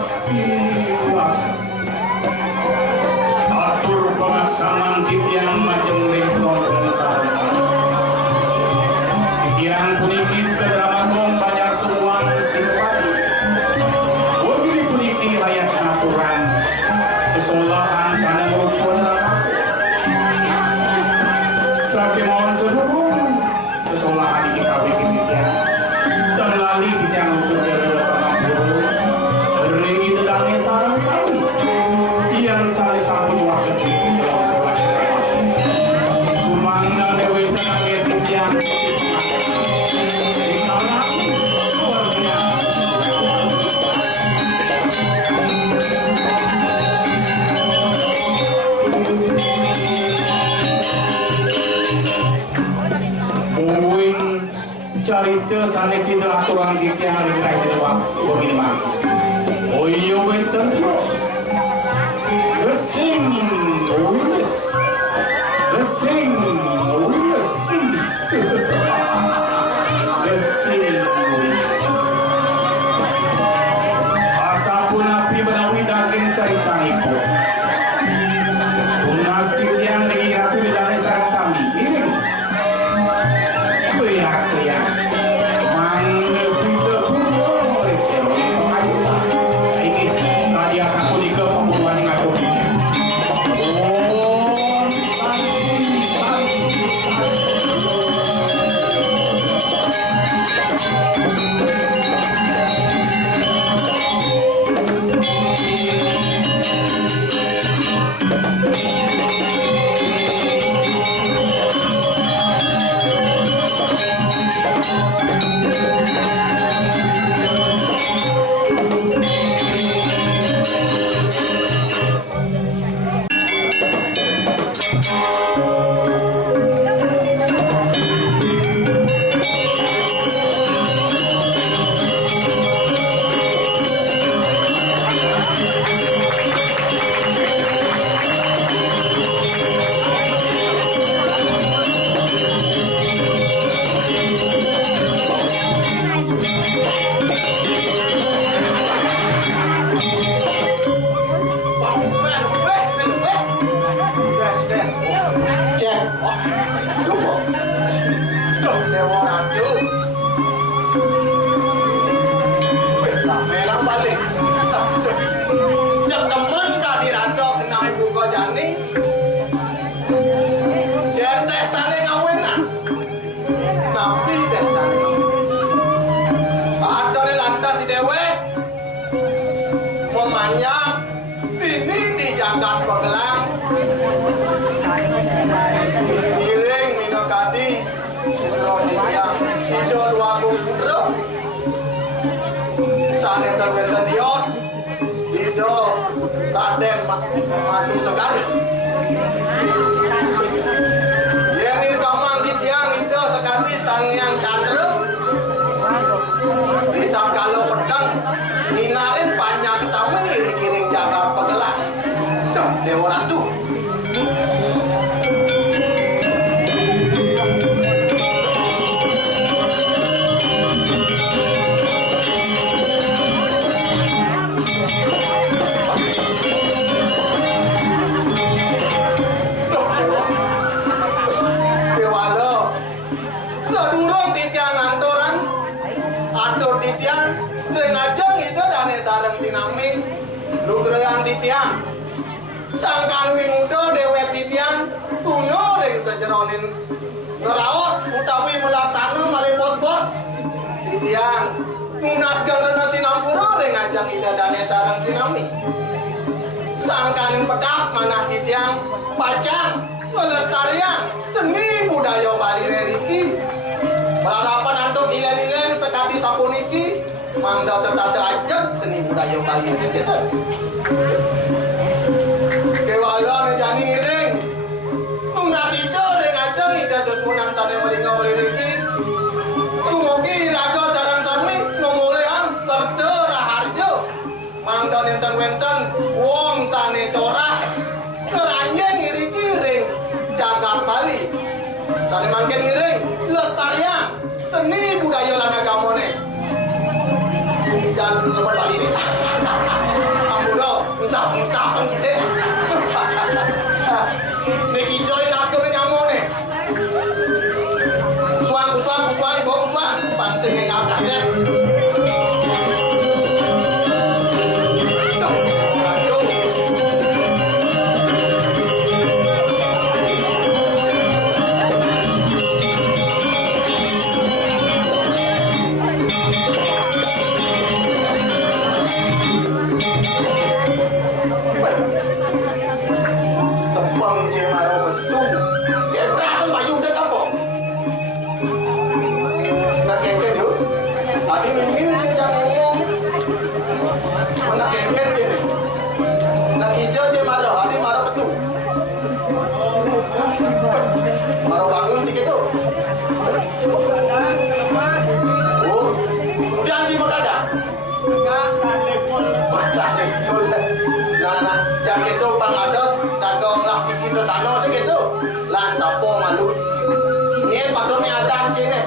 pasti atur pelaksanaan titian macam lemplong sarang-sarang titian puniki sekedar banyak semua simpati wabili puniki layak aturan sesolahan sana merupakan sakit mohon seluruh sesolahan di kawin titian dan lali titian usul dari sarang-sarang yang saling sabun waktu di dalam sholat sumangga dewi tenangnya titian mungkin carita sanes itu aturan titian hari kita itu begini mah. Oh iya betul Dios. Gesing Willis. Gesing Willis. Gesing Willis. Asapun api menawi daging cerita itu. Punastik yang lagi di dalam sarang sami. Ini. Biasa ya. Mangga sida purwo Giring minokadi yang itu dua bungkro sana terwenten Dios itu Raden Madu Sekali Yenir Kamang Titiang itu sekali Sang Yang Chandra kita kalau pedang hinarin banyak sami dikiring jaga pegelang Dewa Ratu Sinami Lugrayang Titian Sangkan Wimudo Dewet Titian Kuno ring sejeronin ngeraos utawi melaksana malih bos-bos Titian Munas Gangrena Sinampura ring ajang idadane sareng sinami Sangkan pedap manah Titian Pacang pelestarian seni budaya Bali reriki Balapan antuk ilen-ilen sekati sapuniki Mangda serta seajak seni budaya Bali kita. Kewala nejani ngiring, tunas ijo ring ajeng ida susunan sane melinga meliriki. Tumugi raga sarang sami ngomolean kerja raharjo. Mangda nenten-wenten wong sane corah ngeranye ngiriki ring jagat Bali. Sane mangken ngiring lestarian seni budaya lan agamane. lepas balik ni. Ampura, ngusap kita. Ni hijau nak tu nyamuk ni. Kusuan, ibu kusuan. Pangsing yang atas ya.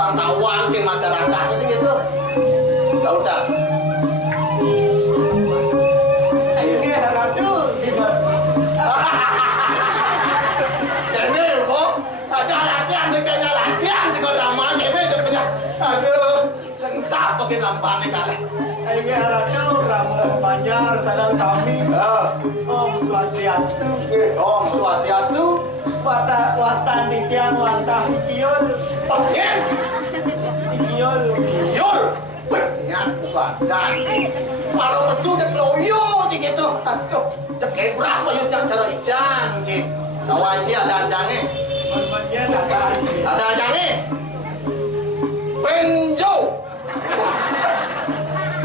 Pengetahuan ke masyarakat sih gitu. Tahu tak? Ini radu gitu. Ini bu, ada latihan sekarang drama ini punya. Aduh, lengkap pakai lampan nih kalah. Ini radu drama Banjar Sadang Sami. Om Swastiastu. Om Swastiastu. Wastan Dityan Wantah Ikiul. Panggil Ikiul banyak badan kalau pesu cek loyo cik gitu aduh cek kayak beras bayus yang cara ijang cik kawan cik ada anjangnya ada anjangnya benjo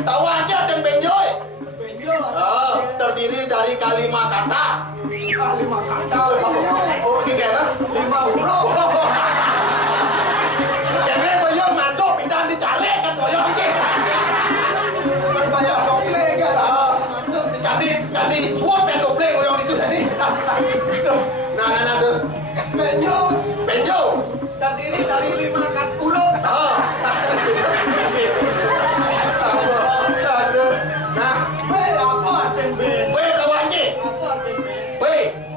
tahu aja dan benjo terdiri dari kalimat kata oh ini kena 5 huruf dicalek kan boyo iki. Bayar doble kan. Ganti suap yang doble boyo itu tadi. Nah tuh. Benjo. Terdiri dari 5 kat huruf. Nah, B apa arti B? B kawan cik. Apa arti B? B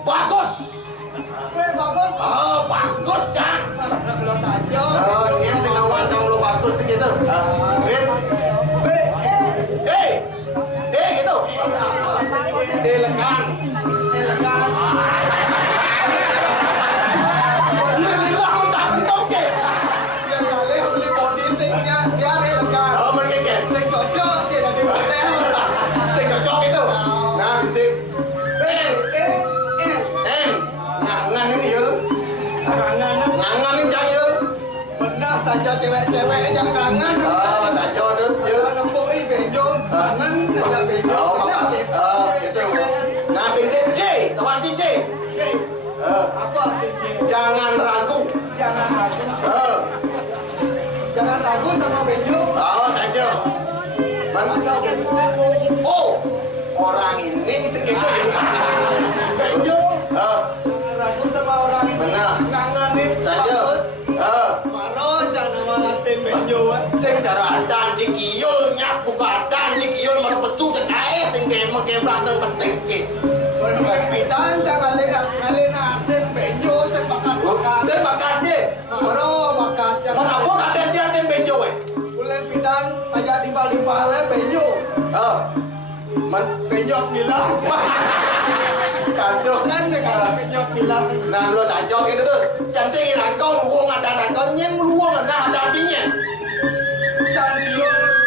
bagus. B bagus. Oh, bagus kan. Belum saja. Ini sengawan jauh bagus gitu. Gitu. Elegan. Lihat muntah bentuk ke. Yang kali beli body singnya dia elegan. Oh mereka sing cocok sih dari hotel. Sing cocok itu. Nah bisik. Ngangan ini ya lu. Ngangan ini jangan ya. Benar saja cewek-cewek yang ngangan. Saja tuh. Nempoi benjo. Ngangan saja benjo. Itu. Nah bisik C. Lawan C. Apa C? Jangan ragu. Jangan ragu sama benjo. Saja. Mana benjo? Oh, orang ini segitu ya. Benjo. Ragu sama orang ini. Benar. Nganganin saja. Maro jangan ngalatin benjo. Sing cara dan cikiyul nyak buka dan cikiyul merpesu cek ae sing game rasen petik cik. Berpitan jangan ngalin atin benjo sing bakat. Sing bakat cik. Maro bakat jangan. Kenapa kader atin benjo we? Bulan pitan aja timbal-timbal benjo. Man penyok gila. Kandung kan dengan penyok gila. Nah lo saja gitu tuh. Jangan sih rakon luang ada rakonnya luang ada cinya. Jangan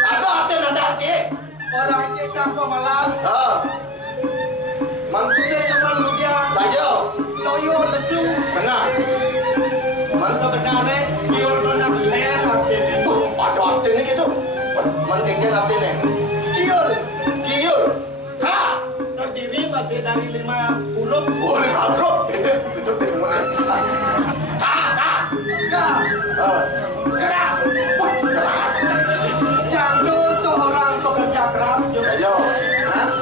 ada ada cik. Orang cik campur malas. Mantunya sama lu dia. Saja. Loyo lesu. Benar. Man sebenarnya kior dona leher artinya. Ada artinya gitu. Mentinggal artinya. Kior. Ha. Terdiri masih dari 5 huruf. Oh 5 huruf. Hidup dari mana? Ka. Keras. Keras. Jandu seorang pekerja keras. Saja.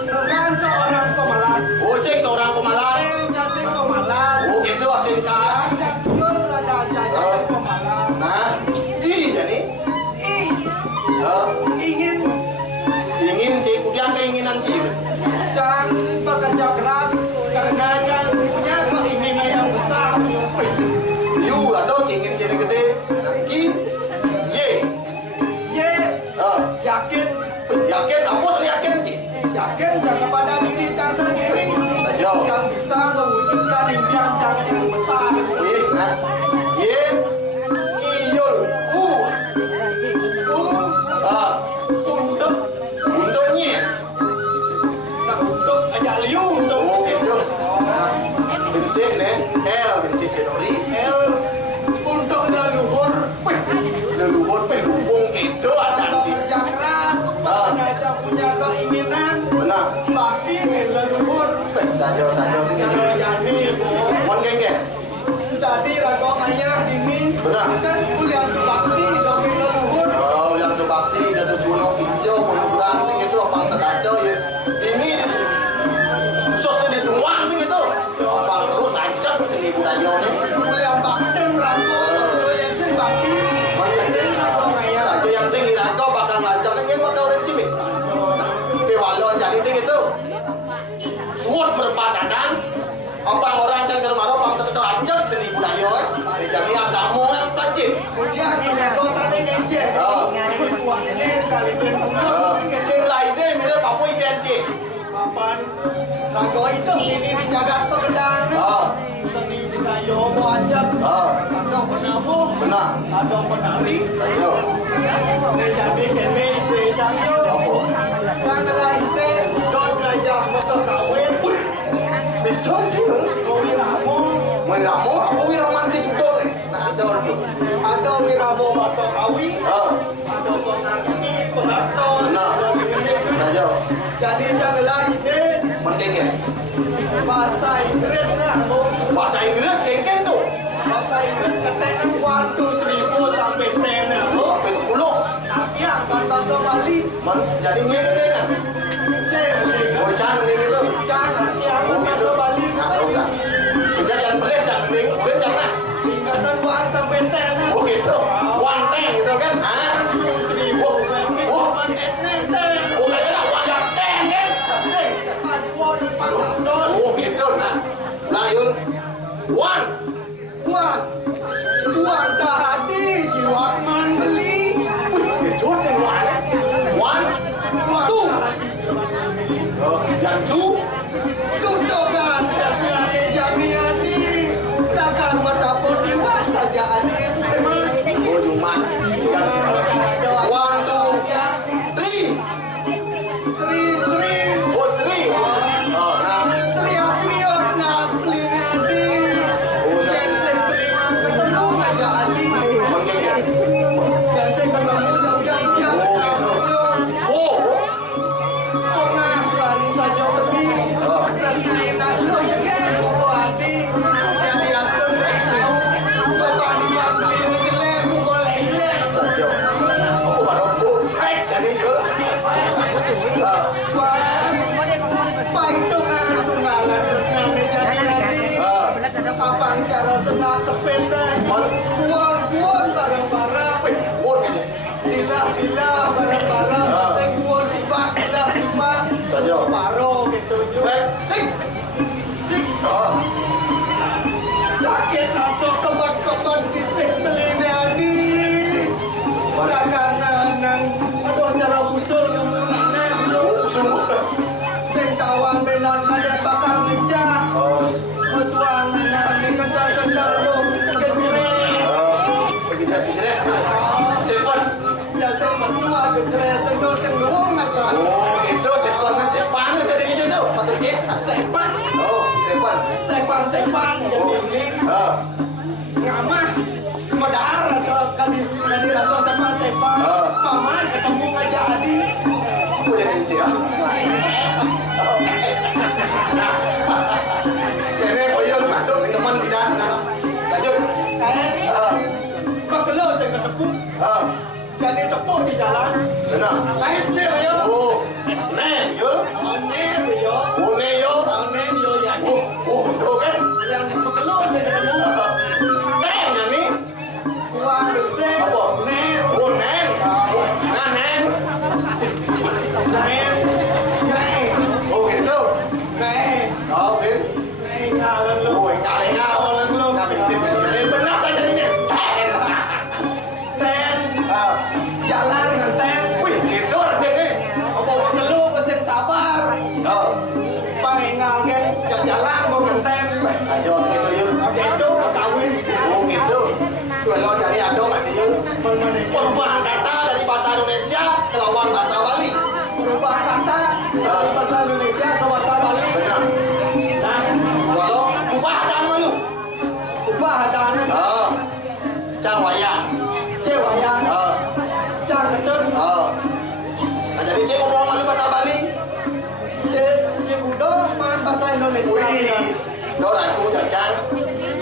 Bukan seorang pemalas. Oh sih seorang pemalas. Sing pemalas. Oh gitu artinya ka. Ada sing pemalas. Nah, I jadi. Ingin keinginan Cir? Jangan bekerja keras karena jangan punya keinginan yang besar. You atau keinginan Cir gede? Lagi, ye. Ye, yakin. Yakin? Apa yakin Cir? Yakin jangan pada diri jangan sendiri. Ayo. Yang bisa mewujudkan impian jangan yang besar. Wih, nah, ye, kiyul, untuknya. Nah untuk ajak liu untuk. Oh, gitu. Binsik nih, L, binsik sedori. L untuk leluhur. Leluhur pelubung gitu ada Cir. Bekerja keras. Mengajak punya keinginan. Benar. Bakti leluhur. Saja sih. Jangan jadi bu. Mon geng. Tadi rago ayah dini. Benar. Kan kuliah subakti dokin leluhur. Oh, yang sebakti dan sesuno hijau penurunan sih gitu, abang sekado ya. Ini di susah di semua sih gitu. Abang terus ajak seni budaya nih. Kuliah bakti rago. Yang subakti. Saja yang sing irago bakal ngajak kan yang bakal orang cimit. Pewalo jadi sih gitu. Suat berpadanan. Abang orang yang cermaro bangsa itu ajak seni budaya. Jadi agama yang tajin. Kuliah ini rago saling ngejek. Uang ini kali berguna. Mulai deh mirip apa identi. Papan rago itu ini dijaga pegedang. Seni budaya mau ajak. Ada penabung. Benar. Ada penari. Ayo. Jadi kene ide janjo. Janganlah ide dot belajar moto kawin. Bisa sih. Kau wiramu. Wiramu apa wiraman sih juga nih? Nah ada ordo. Ada wiramu bahasa kawin. Ada pengerti pengertos. Benar. Ayo. Jadi janganlah ide Mendengin. bahasa Inggris lah. Bahasa Inggris kengken tuh. Bahasa Inggris ketekan waktu 1000 sampai 10. Sampai 10. Artinya kan bahasa Bali. Jadi ngene kan. Oh jangan ngene tuh. Jangan yang bahasa Bali. Kita jangan pelit jangan ngene. Udah jangan. Ingatan 1 sampai 10. Oh gitu. One ten gitu kan. Oh kayaknya one ten kan. Oh gitu nah. Nah yun. One. Tuan tak hadir jiwa membeli. Gitu deh one. One. Two. Yang two. Tutokan dasnya di jamiani. Takkan mertapur di saja adik. Oh cuma. One two. Three. Sri. Oh Sri. Oh nah. Seriak nas beli adi. Kensek beli ketemu aja adi. Menggengen. Kensek ketemu jauh-jauh. Oh. Pernah kali saja beli. Rasnya enak lo ya kan. Adi. Yang diastur tahu. Bapak di beli ngegelek. Bukol ilek. Saja. Aku baru pun. Hai jadi ke. Tunggalan resnya jadi abang cara senang sepeda buang barang-barang bila barang-barang saya buang sibak Saja. baru gitu Sik. sik sakit rasa kebot-kebot sisik meliniani karena nang aduh cara busul ngomongnya Usul. sing tawang benang kadang bakal ngecah musuhan anak ini kendal-kendal lo kejeret Kejeret. Sepan. ya sing musuhan kejeret sing do sing luang asal Oh itu sepan itu tadi itu tuh maksudnya. sepan Oh sepan. sepan jadi ini ngamah medar rasa kadi rasa sepan paman ketemu aja adi Aku jadi sih ya. Ini boyol masuk sing teman bidang. Lanjut. Bakelo sing ketemu jadi tepuk di jalan Benar. lain nih yo Oh. Nen yo. aneh yo Oh ne yo. aneh yo ya Tuh kan. yang bakelo sing ketemu Nen ini. buang bersih Apa? nen Oh nen. Nah nen. nen nen bahasa Indonesia atau bahasa Bali? Benar. Nah, Kalau ubah dan malu. ubah adanya. Cang wayang. Cewayang, cang gendut, Nah, jadi cek ngomong malu bahasa Bali. Cikudo man bahasa Indonesia. Wih, dorang aku cang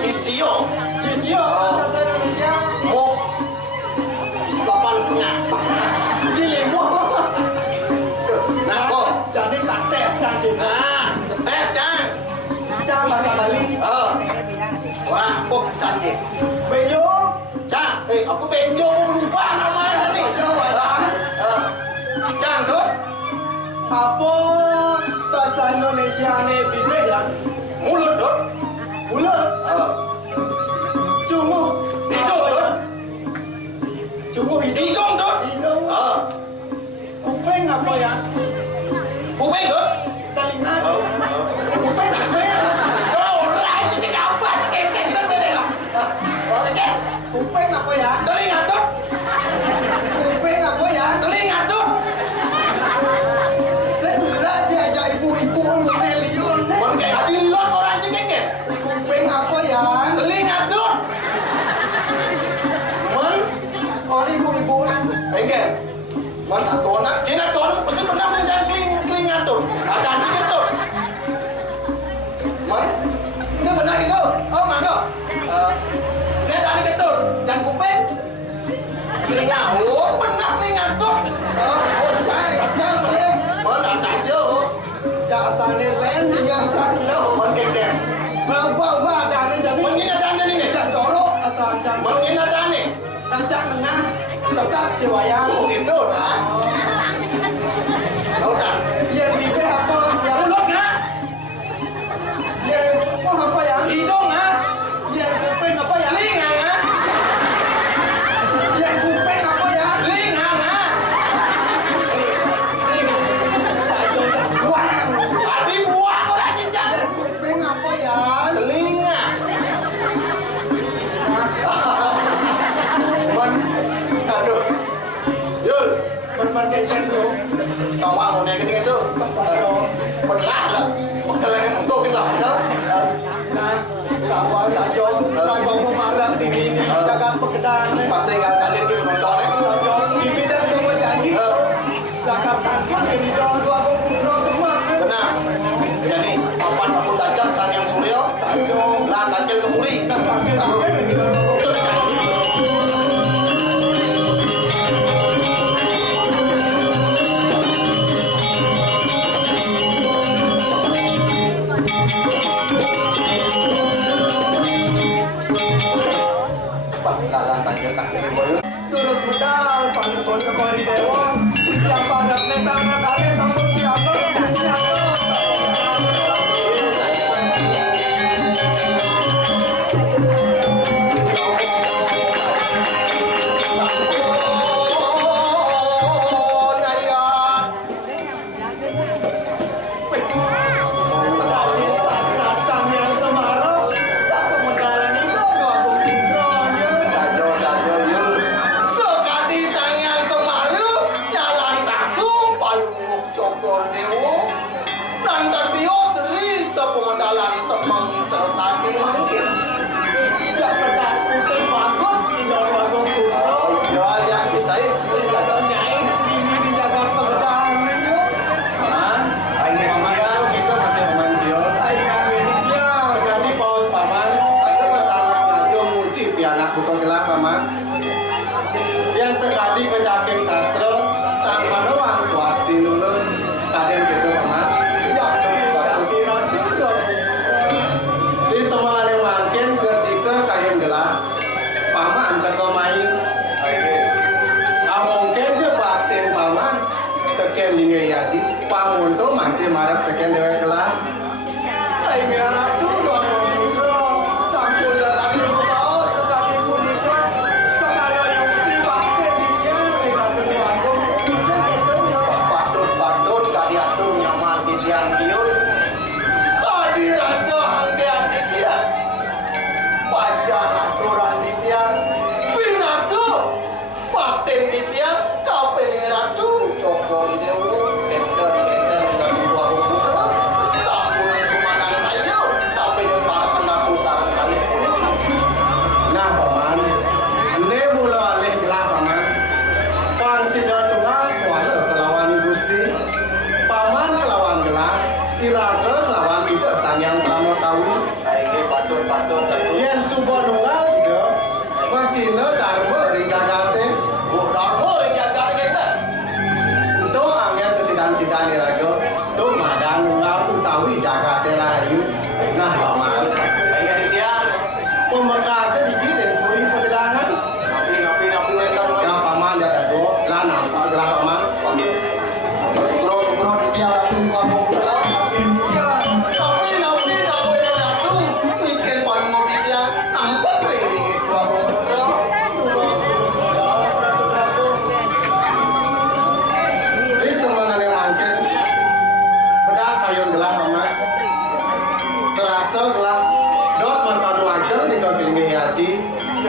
isio. Cisio bahasa Indonesia. Mau 8,5. Cilimu. Nah, kok. Jadi kates cang Cilimu. Nah, tes cang. Cang bahasa Bali. Orang kok cantik. Benjo. Cang, aku benjo lupa namanya nih. Cang, dot. Apa bahasa Indonesia nih pilih ya? Mulut, dot. Mulut. Cungu. Hidung, dot. Cungu hidung. Hidung, dot. Hidung. Kuping apa ya? Kuping, dot. Telinga. Kuping. Orang jadi apa? Jadi kita jadi. Oke. Kuping apa ya? Telinga, dot. Kuping apa ya? Telinga, dot. Sebelah aja ibu-ibu ngeliun. Bukan kayak adilok orang cekeket. Kuping apa ya? Telinga, dot. Men, Orang ibu-ibu enggak. Men, anak Cina kon, pasti pernah menjang telinga, dot. Ada ceket, dot. Men, sebenar gitu. Oh, mangga. Dia tadi ketut dan kuping. Telinga, oh, benar telinga, dot. jangan boleh. Men, saja. Jasane lain tinggal cari lo. Men, keket. Bawa dana jadi. Mengina dan ini nih. Cak colok asal cak. Mengina dan nih. Dan cak menang. Tetap cewaya. Oh, itu dah. Tahu dah. Ya tipe apa? Ya Mulut nggak? ya apa ya? Hidung nggak? Ya kuping apa ya? Telinga nggak? Ya kuping apa ya? Telinga nggak? Sajo tak buang. Tapi buang orang cincang. Ya kuping apa ya? Telinga. Men, aduh. Yul, Berbagai dong. kau mau naik ke sini tu? Sajo. Belah lah. Bekalan yang untuk kita benar. Nah, kawan sajo. Kalau mau marah ini jaga pekerjaan. Pasti ingat kalian kita nonton ya. Sajo. Ini dan kamu janji. Lakar tangkap ini dua kumpul semua. Benar. Jadi, papan sapun tajam sang yang surya. Sajo. Nah, tajam ke muri. Nah, panggil Aduh. Itu dah. Lalang tajam kaki ni boyo. Terus medal paling bocor kori dewa. Yang padat nesana kali sambut siapa?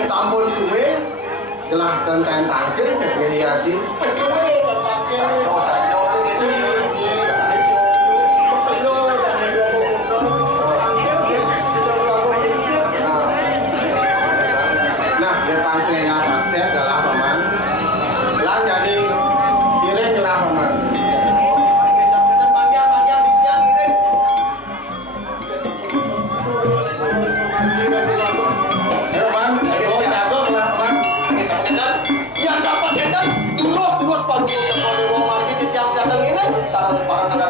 sampun suwe gelah tentang tangke ngene aji sayo sing iki nah depan sing ngatasnya adalah paman lah jadi kira gelah paman yang cepat kan terus palu kalau margi cicias datang ini kalau para